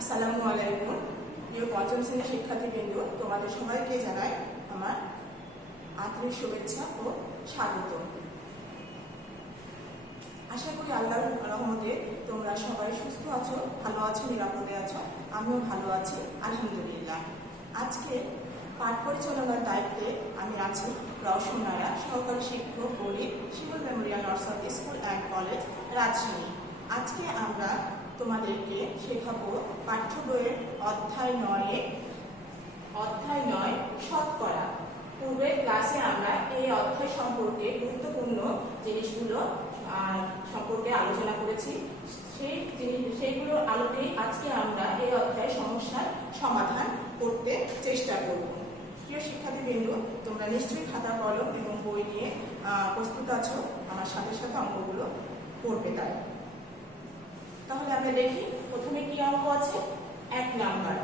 আসসালামু আলাইকুম। প্রিয় পঞ্চম শ্রেণীর শিক্ষার্থীবৃন্দ, তোমাদের সবাইকে জানাই আমার আন্তরিক শুভেচ্ছা ও স্বাগত। আশা করি আল্লাহর রহমতে তোমরা সবাই সুস্থ আছো, ভালো আছো, নিরাপদে আছো। আমিও ভালো আছি, আলহামদুলিল্লাহ। আজকে পাঠ পরিচালনার দায়িত্বে আমি আছি রওশন নারা, সহকারী শিক্ষক, গরিব, Shimul memorial nursery school and college, Rajshahi. আজকে আমরা তোমাদেরকে শেখাবো পাঠ্য বইয়ের অধ্যায় 9 শতকরা। পূর্বের ক্লাসে আমরা এই অধ্যায় সম্পর্কে গুরুত্বপূর্ণ জিনিসগুলো সম্পর্কে আলোচনা করেছি। সেইগুলোর আলোতেই আজকে আমরা এই অধ্যায়ের সমস্যার সমাধান করতে চেষ্টা করব। প্রিয় শিক্ষার্থীবৃন্দ, তোমরা নিশ্চয়ই খাতা কলম এবং বই নিয়ে প্রস্তুত আছো, আমার সাথে সাথে অঙ্কগুলো করবে। তাহলে আমরা দেখি প্রথমে কি অঙ্ক আছে। 1 নাম্বার,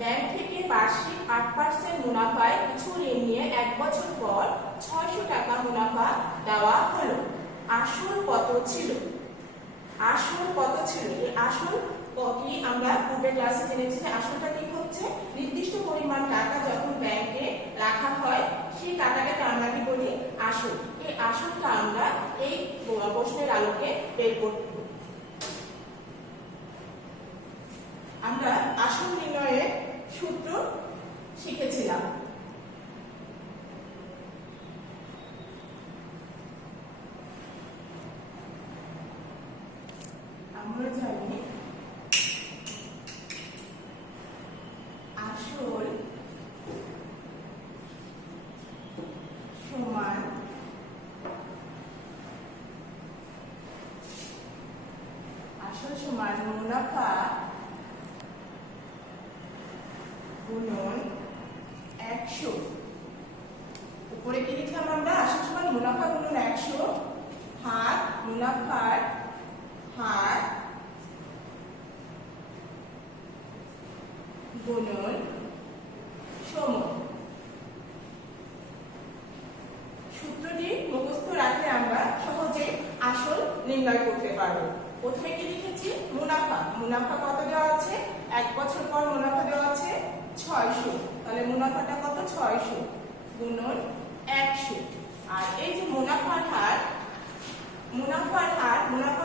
ব্যাংক থেকে বার্ষিক 8% মুনাফায় কিছু ঋণ নিয়ে 1 বছর পর 600 টাকা মুনাফা দেওয়া হলো। আসল কত ছিল? এই আসল কি আমরা পূর্বের ক্লাসে জেনেছি যে আসলটা কি হচ্ছে, নির্দিষ্ট পরিমাণ টাকা যখন ব্যাংকে রাখা হয় সেই টাকাটাকে আমরা কি বলি? আসল। এই আসলটা আমরা এই প্রশ্নের আলোকে বের করব। আমরা আসল নির্ণয়ের সূত্র শিখেছিলাম। আমরা জানি আসল সমান মুনাফা গুণন 100। উপরে কি লিখলাম আমরা? আসল সমান মুনাফা গুণন 100 ভাগ মুনাফার হার গুণন সময়। সূত্রটি মুখস্থ রাখলে আমরা সহজে আসল নির্ণয় করতে পারবো। প্রথমে কি লিখেছি? মুনাফা কত দেওয়া আছে? 1 বছর পর মুনাফা দেওয়া আছে 600। তাহলে মুনাফাটা কত? 600 গুণন 100। আর এই যে মুনাফার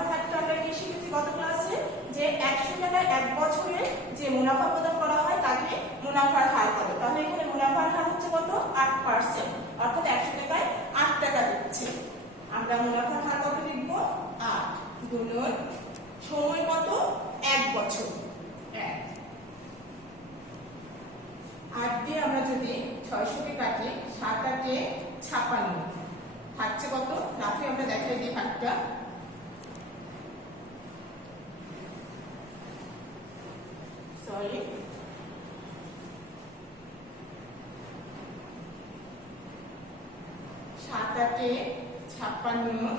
হারটা আমরা কি শিখেছি গত ক্লাসে, যে 100 টাকায় 1 বছরে যে মুনাফা প্রদান করা হয় তাকে মুনাফার হার বলে। তাহলে এখানে মুনাফার হার হচ্ছে কত? 8%, অর্থাৎ 100 টাকায় 8 টাকা দিচ্ছে। আমরা মুনাফার হার কত লিখব? 8 গুণন সময় কত? 1 বছর। 8 দিয়ে আমরা যদি 600 কে কাটি, 7 8 56 থাকছে কত? রাফি আমরা দেখাই দিই ভাগটা। সরি, 7 8 56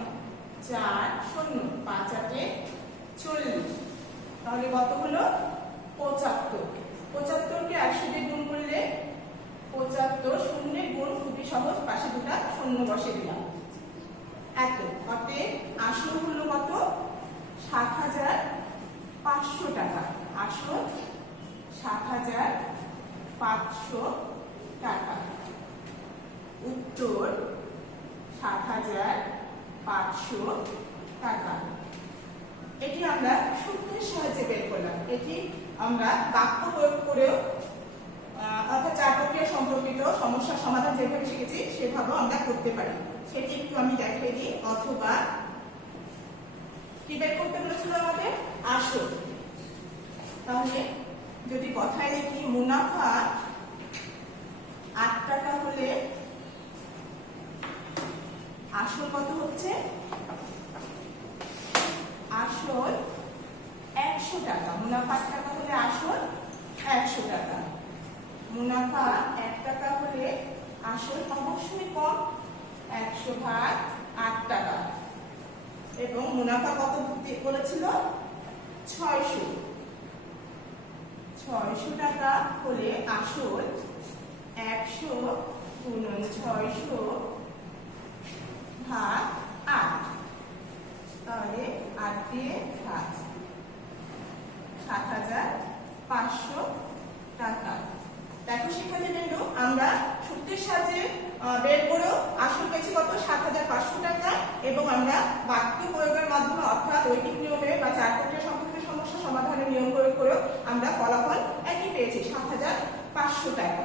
4 0 5 8 40। তাহলে কত হলো? 75। 75 কে 100 দিয়ে গুণ করলে 75, শূন্য গুণ খুবই সহজ, পাশে দুটা শূন্য বসে দিলাম। এত অতএব আসল হলো কত? 7500 টাকা। আসল 7500 টাকা। উত্তর 7500 টাকা। এটি আমরা সূত্রের সাহায্যে বের করলাম। এটি আমরা বাক্য প্রয়োগ করেও অর্থাৎ 4 প্রক্রিয়া সম্পর্কিত সমস্যার সমাধান যেভাবে শিখেছি সেভাবেও আমরা করতে পারি। সেটি একটু আমি দেখিয়ে দিই। অথবা কি বের করতে বলেছিল আমাদের? আসল। তাহলে যদি কথায় লিখি, মুনাফা 8 টাকা হলে আসল কত হচ্ছে? আসল 100 টাকা। মুনাফা 8 টাকা হলে আসল 100 টাকা। মুনাফা 1 টাকা হলে আসল অবশ্যই কম, 100 ভাগ 8 টাকা। এবং মুনাফা কত বলেছিল? 600 টাকা হলে আসল 100 গুণন 600 ভাগ 8। তাহলে 8 দিয়ে 5, 7000 500 টাকা। দেখো শিক্ষার্থীবৃন্দ, আমরা সূত্রের সাহায্যে বের করেও আসল পেয়েছি কত 7,500 টাকা, এবং আমরা বাক্য প্রয়োগের মাধ্যমে অর্থাৎ রৈখিক নিয়মে বা চারকোণীয় সম্পর্কিত সমস্যা সমাধানের নিয়ম প্রয়োগ করেও আমরা ফলাফল একই পেয়েছি 7,500 টাকা।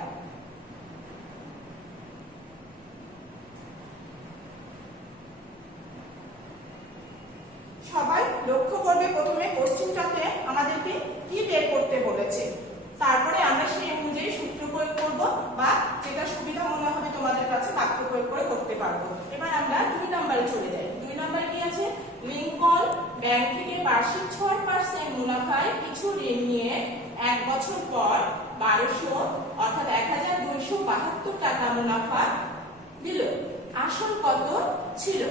সবাই লক্ষ্য করবে, প্রথমে কোশ্চেনটাতে আমাদেরকে কি বের করতে বলেছে, তারপরে আমরা সেই অনুযায়ী সূত্র প্রয়োগ করব বা যেটা সুবিধা মনে হবে তোমাদের কাছে বাক্য প্রয়োগ করে করতে পারবো। এবার আমরা 2 নম্বরে চলে যাই। 2 নম্বরে কি আছে? লিংকন ব্যাংক থেকে বার্ষিক 6% মুনাফায় কিছু ঋণ নিয়ে 1 বছর পর 1200 অর্থাৎ 1272 টাকা মুনাফা দিল। আসল কত ছিল?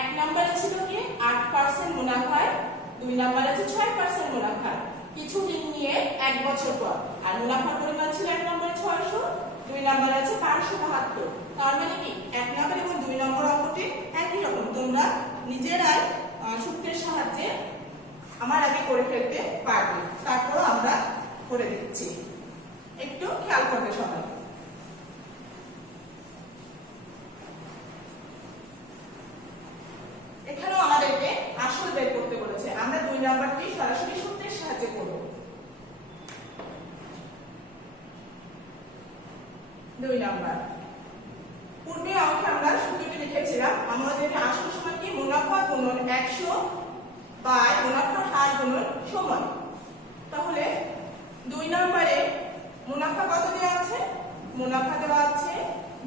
1 নম্বরে ছিল কি 8% মুনাফায়, 2 নম্বরে আছে 6% মুনাফায় কিছু ঋণ নিয়ে 1 বছর পর, আর মুনাফার পরিমাণ ছিল 1 নম্বরে 600, 2 নম্বরে আছে 572। তার মানে কি 1 নম্বর এবং 2 নম্বর অঙ্কটি একই রকম, তোমরা নিজেরাই সূত্রের সাহায্যে আমার আগে করে ফেলতে পারবে। তারপর আমরা করে দিচ্ছি, একটু খেয়াল করবে সবাই। এখানেও আমাদেরকে আসল বের করতে বলেছে, আমরা 2 নাম্বারটি সরাসরি সূত্রের সাহায্যে করব। 2 নাম্বার পূর্বে অঙ্কে আমরা সূত্রটি লিখেছিলাম, আমরা যদি আসল সমান কি মুনাফা গুণন 100 বাই মুনাফার হার গুণন সময়। তাহলে 2 নম্বরে মুনাফা কত দেওয়া আছে? মুনাফা দেওয়া আছে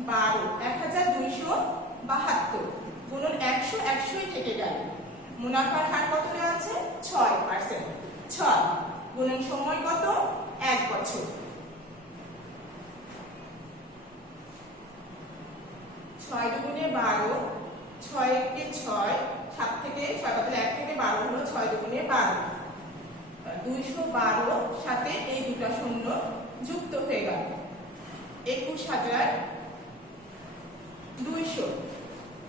12, 1272 গুণন 100, 100ই থেকে গেল। মুনাফার হার কত দেওয়া আছে? 6%, 6 গুণন সময় কত? 1 বছর। 6 দুগুণে 12, 6 একে 6, 7 থেকে 6 বাদলে 1 থেকে 12 হলো 6 দুগুণে 12, 212 সাথে এই দুটো শূন্য যুক্ত হয়ে গেল 21,200।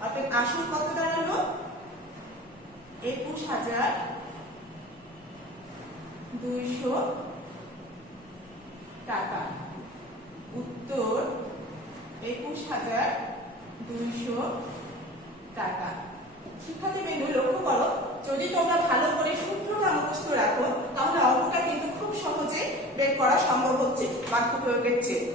অর্থাৎ আসল কত দাঁড়ালো? 21,200 টাকা। উত্তর 21,200 টাকা। শিক্ষার্থীবৃন্দ লক্ষ্য করো, যদি তোমরা ভালো করে সূত্রটা মুখস্থ রাখো তাহলে অঙ্কটা কিন্তু খুব সহজে বের করা সম্ভব হচ্ছে বাক্য প্রয়োগের চেয়ে।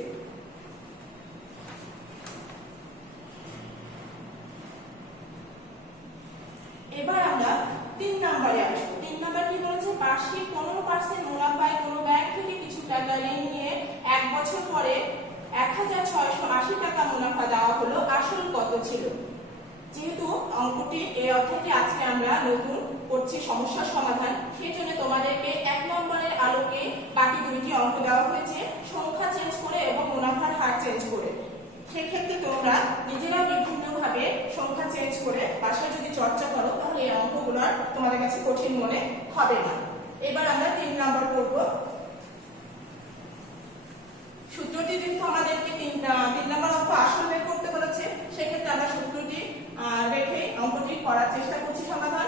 এবার আমরা 3 নম্বরে আসবো। 3 নম্বর কি বলেছে? বার্ষিক 15% মুনাফায় কোনো ব্যাংক থেকে কিছু টাকা ঋণ নিয়ে 1 বছর পরে 1,680 টাকা মুনাফা দেওয়া হলো। আসল কত ছিল? যেহেতু অঙ্কটি এই অধ্যায়ে আজকে আমরা নতুন করছি সমস্যার সমাধান, সেই জন্য তোমাদেরকে 1 নম্বরের আলোকে বাকি 2টি অঙ্ক দেওয়া হয়েছে সংখ্যা চেঞ্জ করে এবং মুনাফার হার চেঞ্জ করে। সেক্ষেত্রে তোমরা নিজেরা বিভিন্নভাবে সংখ্যা চেঞ্জ করে বাসায় যদি চর্চা করো তাহলে এই অঙ্কগুলো তোমাদের কাছে কঠিন মনে হবে না। এবার আমরা 3 নম্বর করব। সূত্রটি যেহেতু আমাদেরকে 3 নম্বর অঙ্ক আসল বের করতে বলেছে, সেক্ষেত্রে আমরা সূত্রটি রেখে অঙ্কটি করার চেষ্টা করছি সমাধান।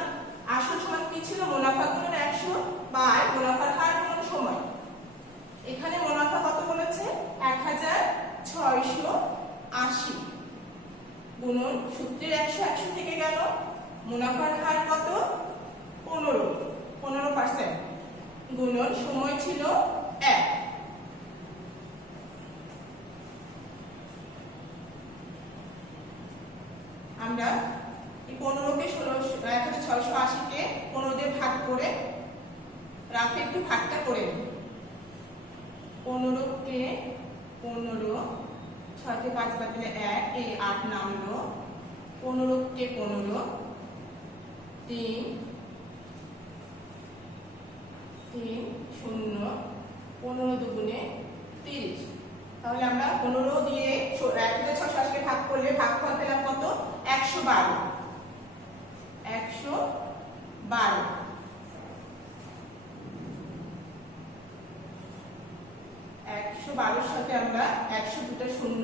আসল সমান কি ছিল? মুনাফা গুণন 100 বাই মুনাফার হার গুণন সময়। এখানে মুনাফা কত বলেছে? 1,680 গুণন সূত্রের 100, 100 থেকে গেল। মুনাফার হার কত? 15% গুণন সময় ছিল 1। আমরা এই 15কে 1,680 15 দিয়ে ভাগ করে রাখে, একটু ভাগটা করে নিই। 15কে 15, 6 থেকে 5 বাদ দিলে 1, এই 8 নামলো। 15কে 15, 3 3 0, 15 দুগুণে 30। তাহলে আমরা 15 দিয়ে 1,680 কে ভাগ করলে ভাগফল পেলাম কত? 112। 112 112 সাথে আমরা 100 দুটো শূন্য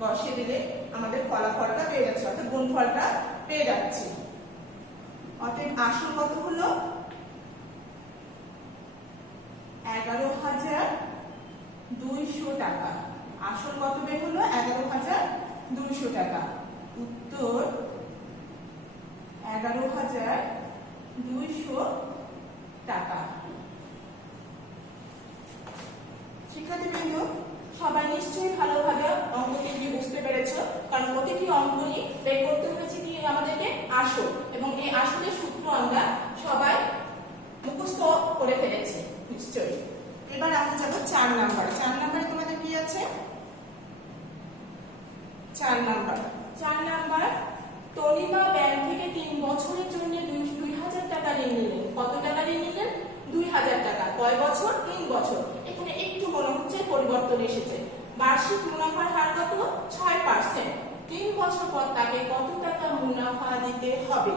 বসিয়ে দিলে আমাদের ফলাফলটা পেয়ে যাচ্ছে, অর্থাৎ গুণফলটা পেয়ে যাচ্ছে। অতএব আসল কত হলো? 200 টাকা। আসল কত বের হলো? 11,200 টাকা। উত্তর 11,200 টাকা। শিক্ষার্থীবৃন্দ, সবাই নিশ্চয়ই ভালোভাবে অঙ্কটি বুঝতে পেরেছো, কারণ প্রতিটি অঙ্কই বের করতে হয়েছে কি আমাদেরকে আসল, এবং এই আসলের সূত্র আমরা সবাই মুখস্থ করে ফেলেছি নিশ্চয়ই। এবার আমরা যাবো 4 নাম্বার। 4 নাম্বারে তোমাদের কি আছে? 4 নাম্বার তনিমা ব্যাংক থেকে 3 বছরের জন্য 2,000 টাকা ঋণ নিলেন। কত টাকা ঋণ নিলেন? 2,000 টাকা। কয় বছর? 3 বছর। এখানে একটু মনে হচ্ছে পরিবর্তন এসেছে। বার্ষিক মুনাফার হার কত? 6%। 3 বছর পর তাকে কত টাকা মুনাফা দিতে হবে?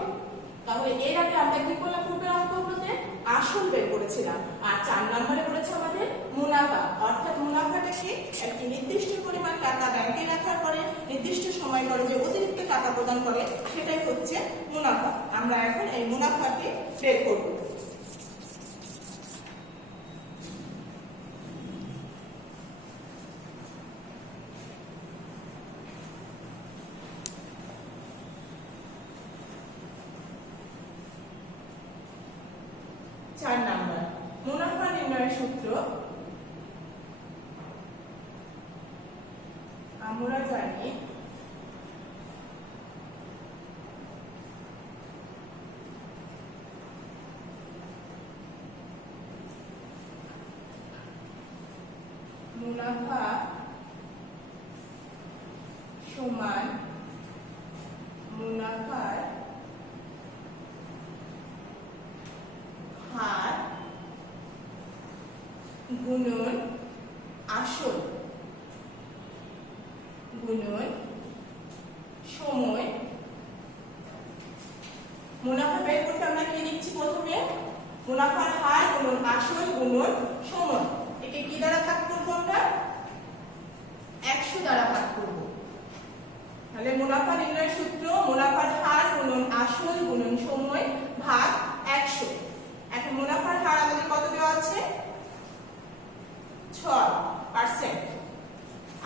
তাহলে এর আগে আমরা কি করলাম? পূর্বের অঙ্কগুলোতে আসল বের করেছিলাম, আর 4 নম্বরে বলেছে আমাদের মুনাফা। অর্থাৎ মুনাফাটা কি? একটি নির্দিষ্ট পরিমাণ টাকা ব্যাংকে রাখার পরে নির্দিষ্ট সময় পরে যে অতিরিক্ত টাকা প্রদান করে সেটাই হচ্ছে মুনাফা। আমরা এখন এই মুনাফাকে বের করব। মুনাফা নির্ণয়ের সূত্র আমরা জানি মুনাফা সমান মুনাফার হার গুণন আসল গুণন সময়। মুনাফা বের করতে আমরা কি লিখছি? প্রথমে মুনাফার হার গুণন আসল গুণন সময়। একে কি দ্বারা ভাগ করব? আমরা 100 দ্বারা ভাগ করব। তাহলে মুনাফা নির্ণয়ের সূত্র মুনাফার হার গুণন আসল গুণন সময় ভাগ 100। এখন মুনাফার হার আমাদের কত দেওয়া আছে? 6%।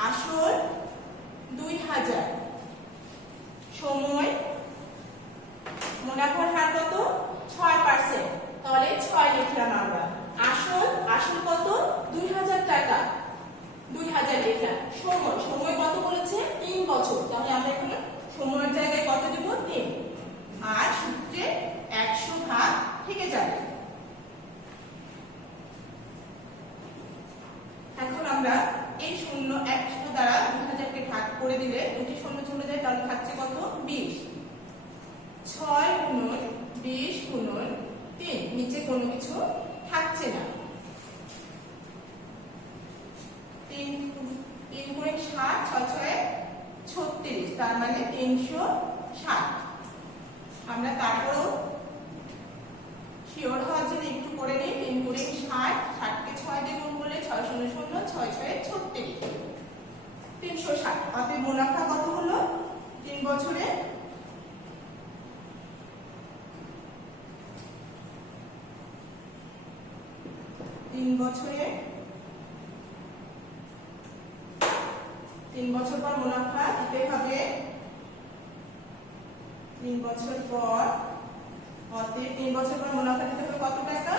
আসল 2,000, সময় মুনাফার হার কত? 6%। তাহলে 6 লিখলাম আমরা। আসল কত? 2,000 টাকা, 2,000 লিখলাম। সময় কত বলেছে? 3 বছর। তাহলে আমরা এখানে সময়ের জায়গায় কত দেব? 3। আর সূত্রে 100 ভাগ থেকে যাবে। এখন আমরা এই 100 দ্বারা 2,000 কে ভাগ করে দিলে দুটি শূন্য চলে যায়, তাহলে থাকছে কত? 20। 6 গুণন 20 গুণন 3, নিচে কোনো কিছু থাকছে না। 3 গুণে 60, 6 6 36, তার মানে 360। আমরা তারপরও শিওর হওয়ার জন্য একটু করে নিই। 3 গুণে 60, 60 কে 6 দিয়ে গুণ করলে 6 0 0, 6 6 36, 360। অতএব মুনাফা কত হলো 3 বছরে? 3 বছরে 3 বছর পর মুনাফা দিতে হবে। 3 বছর পর, অতএব 3 বছর পর মুনাফা দিতে হবে কত টাকা?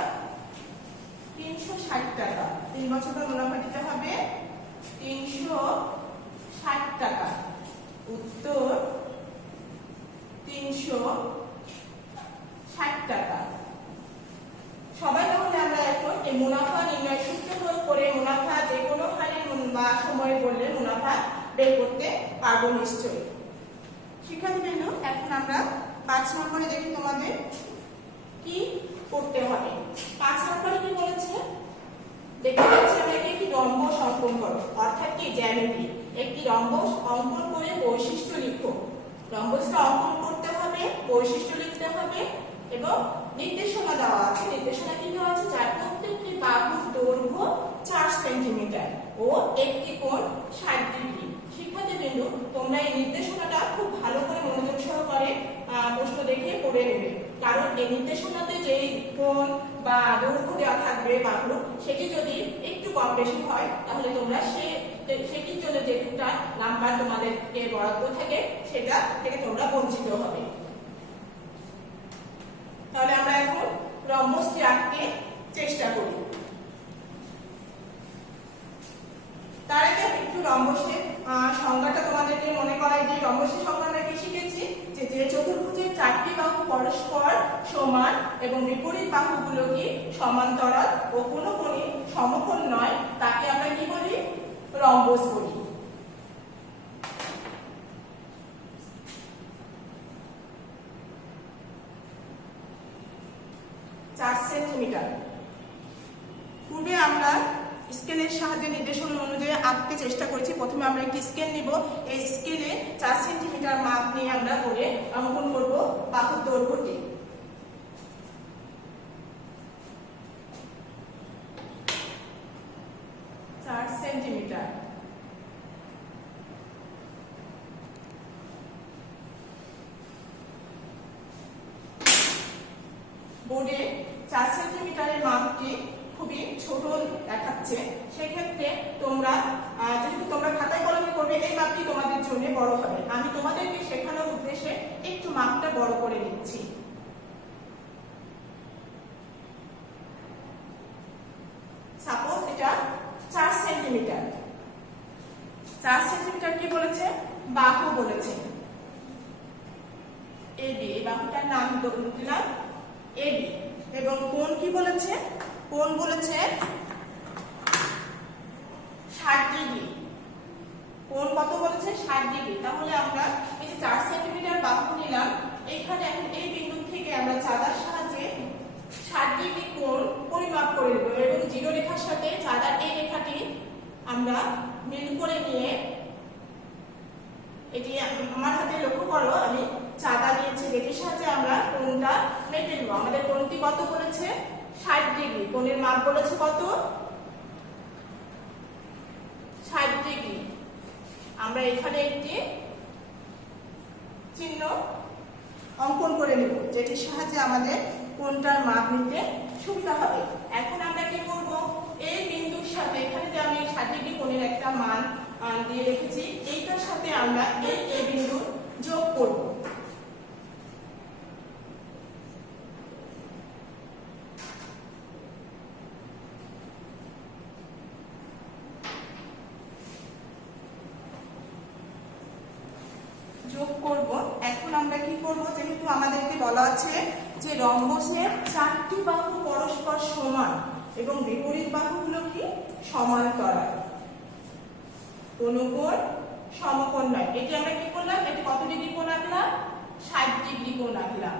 360 টাকা। 3 বছর পর মুনাফা দিতে হবে 360 টাকা। উত্তর 360 টাকা। সবাই তাহলে আমরা এখন এই মুনাফা নির্ণয়ের সূত্র প্রয়োগ করে মুনাফা যে কোনো হারে বা সময়ে বললে মুনাফা বের করতে পারবো নিশ্চয়ই। শিক্ষার্থীবৃন্দ, এখন আমরা 5 নম্বরে দেখি তোমাদের কি করতে হবে। 5 নম্বরে কি বলেছে? দেখতে পাচ্ছি আমরা একটি রম্বস অঙ্কন করো, অর্থাৎ কি জ্যামিতি। একটি রম্বস অঙ্কন করে বৈশিষ্ট্য লিখো। রম্বসটা অঙ্কন করতে হবে, বৈশিষ্ট্য লিখতে হবে এবং নির্দেশনা দেওয়া আছে। নির্দেশনা কি দেওয়া আছে? যার প্রত্যেকটি বাহুর দৈর্ঘ্য 4 সেন্টিমিটার ও একটি কোণ 60 ডিগ্রি। শিক্ষার্থীবৃন্দ, তোমরা এই নির্দেশনাটা খুব ভালো করে মনোযোগ সহকারে প্রশ্ন দেখে পড়ে নেবে, কারণ এই নির্দেশনাতে যেই কোণ বা দৈর্ঘ্য দেওয়া থাকবে বাহুর, সেটি যদি একটু কম বেশি হয় তাহলে তোমরা সেটির জন্য যেটুকটা নাম্বার তোমাদেরকে বরাদ্দ থাকে সেটা থেকে তোমরা বঞ্চিত হবে। তাহলে আমরা এখন রম্বসটি আঁকতে চেষ্টা করি। তার আগে একটু রম্বসের সংজ্ঞাটা তোমাদেরকে মনে করাই দিই। রম্বসের সংজ্ঞা আমরা কি শিখেছি, যে চতুর্ভুজের চারটি বাহু পরস্পর সমান এবং বিপরীত বাহুগুলো কি সমান্তরাল ও কোনো কোণে সমকোণ নয়, তাকে আমরা কি বলি, রম্বস বলি। সেন্টিমিটার পূর্বে আমরা স্কেলের সাহায্যে নির্দেশনা অনুযায়ী আঁকতে চেষ্টা করেছি। প্রথমে আমরা একটি স্কেল নিব, এই স্কেলে 4 সেন্টিমিটার মাপ নিয়ে আমরা করে অঙ্কন করব বাহুর দৈর্ঘ্যটি। সেন্টিমিটার বোর্ডে 4 সেন্টিমিটারের মাপটি খুবই ছোট দেখাচ্ছে, সেক্ষেত্রে তোমরা যেহেতু তোমরা খাতায় কলমে করবে এই মাপটি তোমাদের জন্য বড় হবে। আমি তোমাদেরকে শেখানোর উদ্দেশ্যে একটু মাপটা বড় করে নিচ্ছি। সাপোজ এটা 4 সেন্টিমিটার। 4 সেন্টিমিটার কি বলেছে, বাহু বলেছে এবি, এই বাহুটার নাম দিলাম এবি। এবং কোণ কি বলেছে, কোণ বলেছে 60 ডিগ্রি। কোণ কত বলেছে, 60 ডিগ্রি। তাহলে আমরা এই যে 4 সেন্টিমিটার বাহু নিলাম, এখানে এখন এই বিন্দু থেকে আমরা চাঁদার সাহায্যে 60 ডিগ্রি কোণ পরিমাপ করে নেব এবং জিরো রেখার সাথে চাঁদার এই রেখাটি আমরা মিল করে নিয়ে, এটি আমার হাতে লক্ষ্য করো, আমি চাঁদা নিয়েছি যেটির সাহায্যে আমরা কোণটা মেপে নেব। আমাদের কোণটি কত বলেছে, 60 ডিগ্রি। কোণের মাপ বলেছে কত, 60 ডিগ্রি। আমরা এখানে একটি চিহ্ন অঙ্কন করে নেব যেটির সাহায্যে আমাদের কোণটার মাপ নিতে সুবিধা হবে। এখন আমরা কি করব, এই বিন্দুর সাথে এখানে যে আমি 60 ডিগ্রি কোণের একটা মান দিয়ে রেখেছি, এইটার সাথে আমরা এই বিন্দু যোগ করব। এখন আমরা কি করব, যেহেতু আমাদেরকে বলা আছে যে রম্বসের 4টি বাহু পরস্পর সমান এবং বিপরীত বাহুগুলো কি সমান্তরাল, কোন কোণ সমকোণ নয়। এটি আমরা কি করলাম, এটি কত ডিগ্রি কোণ আঁকলাম, 60 ডিগ্রি কোণ আঁকলাম।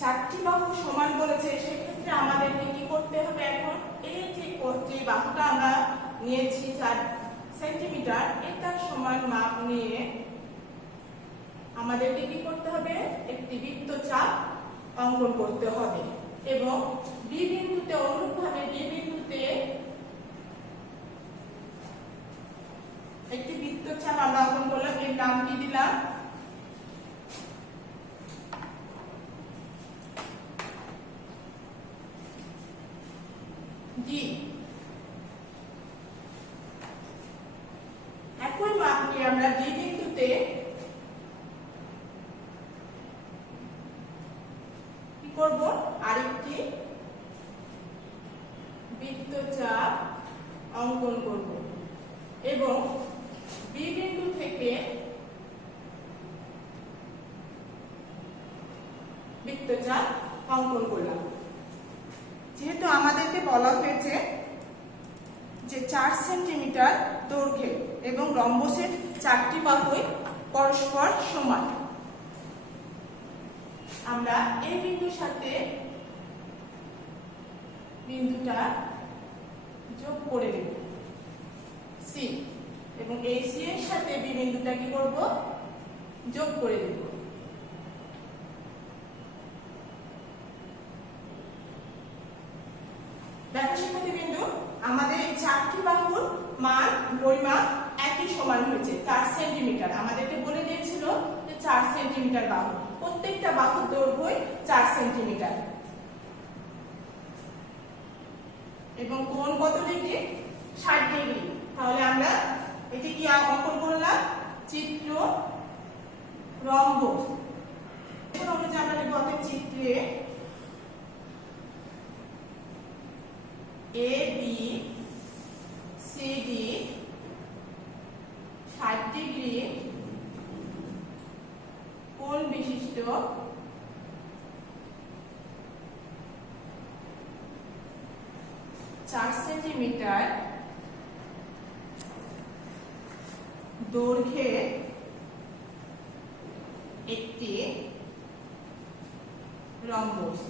চারটি বাহু সমান বলেছে, সেক্ষেত্রে আমাদেরকে কি করতে হবে, এখন এই যে বাহুটা আমরা নিয়েছি 4 সেন্টিমিটার, এটা সমান মাপ নিয়ে আমাদেরকে কি করতে হবে, একটি বৃত্তচাপ অঙ্কন করতে হবে এবং বি বিন্দুতে অনুরূপভাবে বি বিন্দুতে একটি বৃত্তচাপ আমরা অঙ্কন করলাম। এর নাম কি দিলাম, ডি। একই মাপ নিয়ে আমরা ডি বিন্দুতে কি করব, আরেকটি বৃত্তচাপ অঙ্কন করব এবং বি বিন্দু থেকে বৃত্তচাপ অঙ্কন করলাম। যেহেতু আমাদেরকে বলা হয়েছে যে 4 সেন্টিমিটার দৈর্ঘ্যে এবং রম্বসের 4টি বাহু পরস্পর সমান, আমরা এই বিন্দুর সাথে বিন্দুটা যোগ করে দেব সি এবং এই সি এর সাথে বি বিন্দুটা কি করব, যোগ করে দেব। দেখো শিক্ষার্থীবৃন্দ, আমাদের এই 4টি বাহুর মান পরিমাপ একই সমান হয়েছে 4 সেন্টিমিটার। আমাদেরকে বলে দিয়েছিল যে 4 সেন্টিমিটার বাহু, প্রত্যেকটা বাহুর দৈর্ঘ্য 4 সেন্টিমিটার এবং কোণ কত ডিগ্রি? 60 ডিগ্রি। তাহলে আমরা এটি কি অঙ্কন করলাম? চিত্র রম্বস। এখন আমরা লিখব চিত্রে A B C D 60 degree কোণ বিশিষ্ট চার সেন্টিমিটার দৈর্ঘ্যে একটি রম্বস।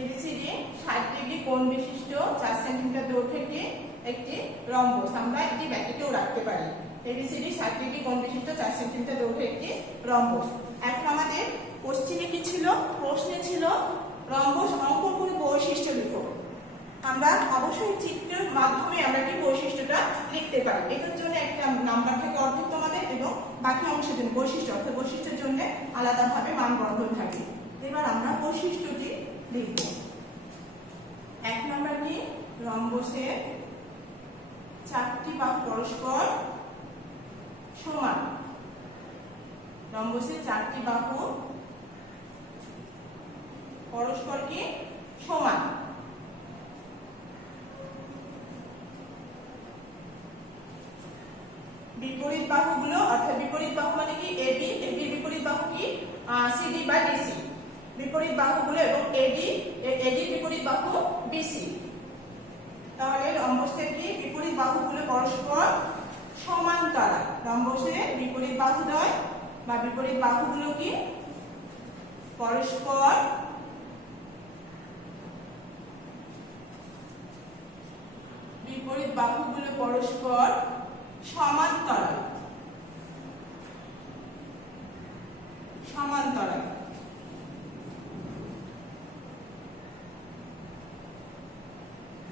এবিসিডি 60 ডিগ্রি কোণ বিশিষ্ট 4 সেন্টিমিটার দৈর্ঘ্যে একটি রম্বস। আমরা এটি ব্র্যাকেটেও রাখতে পারি। এবিসিডি 60 ডিগ্রি কোণ বিশিষ্ট 4 সেন্টিমিটার দৈর্ঘ্যে একটি রম্বস। এখন আমাদের কোশ্চেনে কি ছিল? প্রশ্নে ছিল রম্বস অঙ্কন করে বৈশিষ্ট্য লিখো। আমরা অবশ্যই চিত্রের মাধ্যমে আমরা কি বৈশিষ্ট্যটা লিখতে পারি। এটার জন্য একটা নাম্বার থাকে অর্ধেক তোমাদের এবং বাকি অংশের জন্য বৈশিষ্ট্য অর্থাৎ বৈশিষ্ট্যের জন্য আলাদাভাবে মানবন্ধন থাকে। এবার আমরা বৈশিষ্ট্যটি লিখব। 1 নাম্বার কি? রম্বসের 4টি বাহু পরস্পর সমান। রম্বসের 4টি বাহু পরস্পর কি সমান। বিপরীত বাহুগুলো অর্থাৎ বিপরীত বাহু মানে কি? এবি, এবির বিপরীত বাহু কি? সিডি বা ডিসি। বিপরীত বাহুগুলো এবং এডির বিপরীত বাহু বিসি। তাহলে রম্বসের কি বিপরীত বাহুগুলো পরস্পর সমান্তরাল। রম্বসের বিপরীত বাহুদ্বয় বা বিপরীত বাহুগুলো কি পরস্পর বিপরীত বাহুগুলো পরস্পর সমান্তরাল। সমান্তরাল।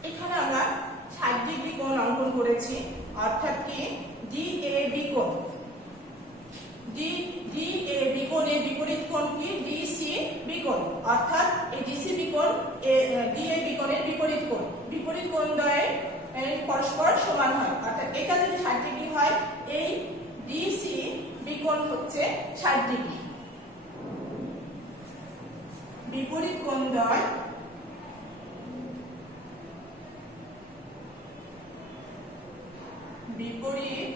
এখানে আমরা 60 ডিগ্রি কোণ অঙ্কন করেছি অর্থাৎ কি ডিএবি কোণ। ডিএবি কোণের বিপরীত কোণ কি? ডিসিবি কোণ। অর্থাৎ এই ডিসিবি কোণ ডিএবি কোণের বিপরীত কোণ। বিপরীত কোণ দ্বয় পরস্পর সমান হয়। অর্থাৎ এটা যদি 60 ডিগ্রি হয় এই ডিসিবি কোণ হচ্ছে 60 ডিগ্রি। বিপরীত কোণ দ্বয় বিপরীত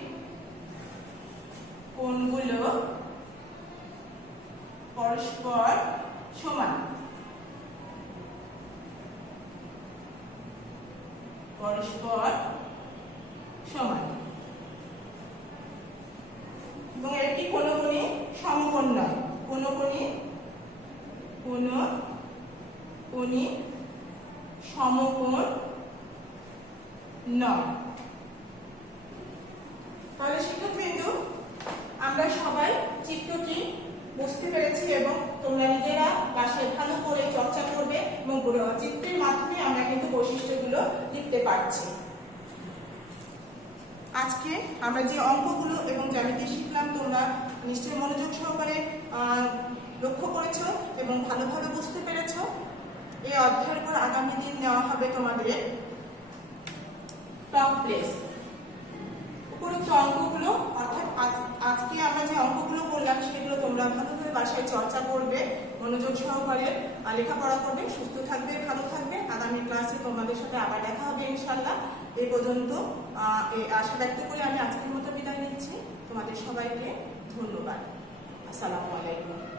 কোণগুলো পরস্পর সমান। পরস্পর সমান এবং এটি কোণকোণী সমকোণ নয়। কোণকোণী সমকোণ নয়। তাহলে শিক্ষার্থীবৃন্দ আমরা সবাই চিত্রটি বুঝতে পেরেছি এবং তোমরা নিজেরা বাসায় ভালো করে চর্চা করবে এবং চিত্রের মাধ্যমে আমরা কিন্তু বৈশিষ্ট্যগুলো লিখতে পারছি। আজকে আমরা যে অঙ্কগুলো এবং জ্যামিতি শিখলাম তোমরা নিশ্চয়ই মনোযোগ সহকারে লক্ষ্য করেছো এবং ভালোভাবে বুঝতে পেরেছো। এই অধ্যায়ের পর আগামী দিন নেওয়া হবে তোমাদের টপ প্লেস। উপরোক্ত অঙ্কগুলো অর্থাৎ আজকে আমরা যে অঙ্কগুলো করলাম সেগুলো তোমরা ভালোভাবে বাসায় চর্চা করবে, মনোযোগ সহকারে লেখাপড়া করবে, সুস্থ থাকবে, ভালো থাকবে। আগামী ক্লাসে তোমাদের সাথে আবার দেখা হবে ইনশাআল্লাহ। এই পর্যন্ত আশা ব্যক্ত করে আমি আজকের মতো বিদায় নিচ্ছি। তোমাদের সবাইকে ধন্যবাদ। আসসালামু আলাইকুম।